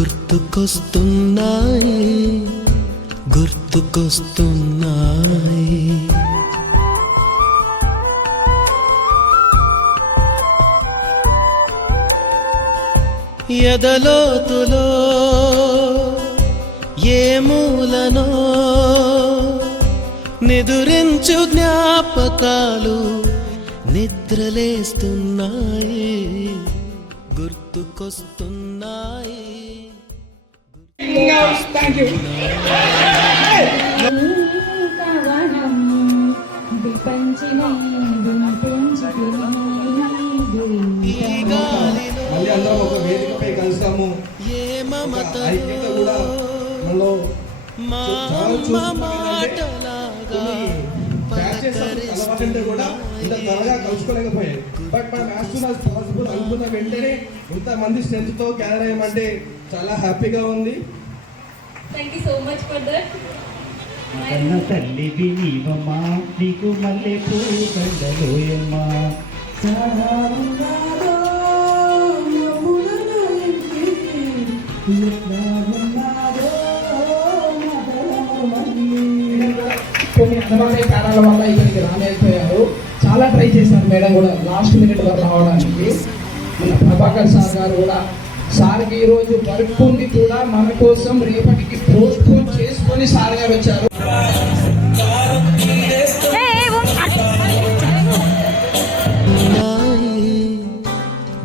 గుర్తుకొస్తున్నాయి గుర్తుకొస్తున్నాయి. ఎదలోతులో ఏ మూలనో నిదురించు జ్ఞాపకాలు నిద్రలేస్తున్నాయి గుర్తుకొస్తున్నాయి. ఏ మమతలో మా అమ్మ మాటలాగా కలుసుకోలేకపోయాయి. బట్ మనం యాజ్ సూన్ యాజ్ పాసిబుల్ అనుకున్న వెంటనే ఇంతమంది స్ట్రెంత్ తో గ్యాదర్ అయ్యామంటే చాలా హ్యాపీగా ఉంది. Thank you so much for that. కన్న తల్లివి నీవమ్మా, నీకు మల్లె పూదండలోయమ్మా. కొన్ని అన్నమాట కారణాల వల్ల ఇక్కడికి రాలేకపోయారు. చాలా ట్రై చేశారు మేడం కూడా లాస్ట్ మినిట్ వరకు రావడానికి. మన ప్రభాకర్ సార్ గారు కూడా సార్కి ఈరోజు వర్క్ ఉంది కూడా మన కోసం రేపటికి పోస్ట్పోన్ చేసుకొని సార్ గారు వచ్చారు.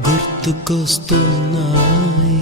గుర్తుకొస్తున్నాయి